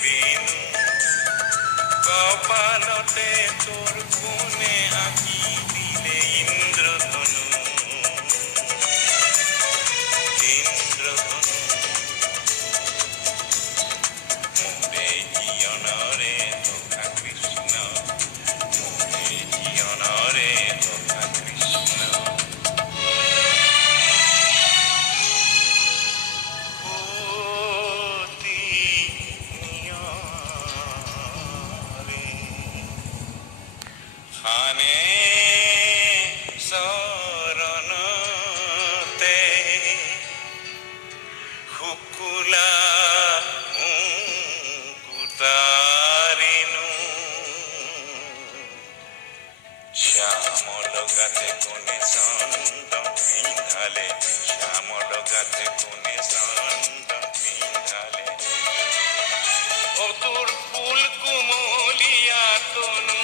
বেনু কপালতে তোর কোণে আঁকি দিলে ইন্দ্রধনু ইন্দ্রধনু মোরে জীবনরে তোকা কৃষ্ণ মোরে জীবনরে তোকা কৃষ্ণ খানে শরণতে খুকুলা মুকুতারিনু শ্যামল গাছে কোনে সন্দ পিন্ধালে শ্যামল গাছে কোনে সন্দ পিন্ধালে ও তোর ফুল কুমলিয়া তনু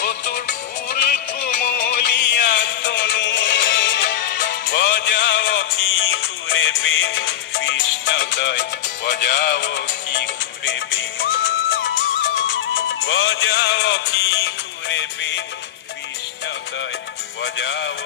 ও তোর ফুল কুমলিয়া তনু বজাও কি ঘুরে বেনু কৃষ্ণদয় বজাও কি ঘুরে বেনু বজাও কি ঘুরে বেনু কৃষ্ণদয় বজাও